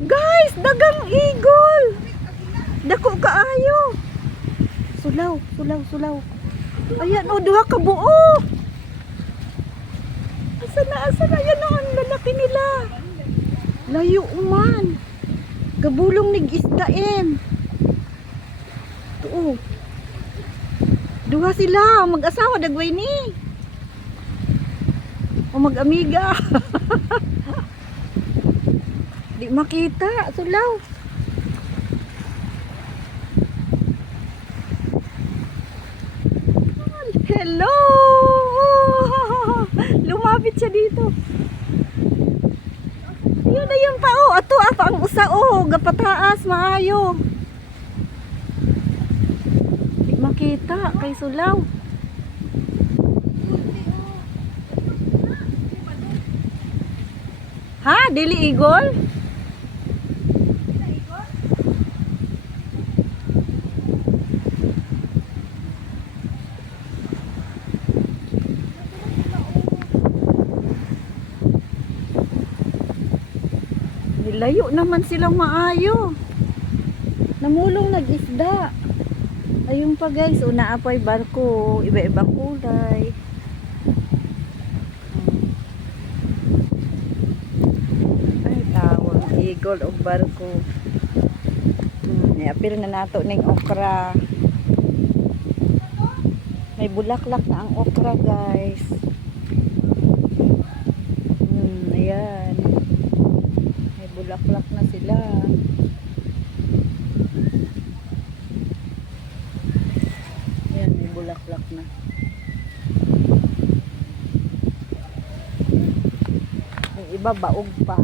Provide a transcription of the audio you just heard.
Guys, dagang eagle. Dako kaayo. Sulaw, sulaw, sulaw. Ayan o, duha ka buo. Asa na, asa na? Yan o, ang lalaki nila. Layo man. Gabulong ni isdain. Oo. Duha sila, mag-asawa dagway ni. O mag-amiga. Di makita, sulaw. Hello! Lumapit siya dito. Yun na yun pa oh. Ato ato ang usa oh. Gapataas maayo. Di makita kay sulaw. Ha? Dili igol? Nilayo naman silang maayo. Namulong nag-isda. Ayun pa guys, una apay barko, iba-ibang kulay. Ay, tawag, eagle o barko. Hmm, na nato ning okra. May bulaklak na ang okra guys. Hmm, ayan. May bulaklak na sila. Ayan, may bulaklak na. Yung iba baog pa.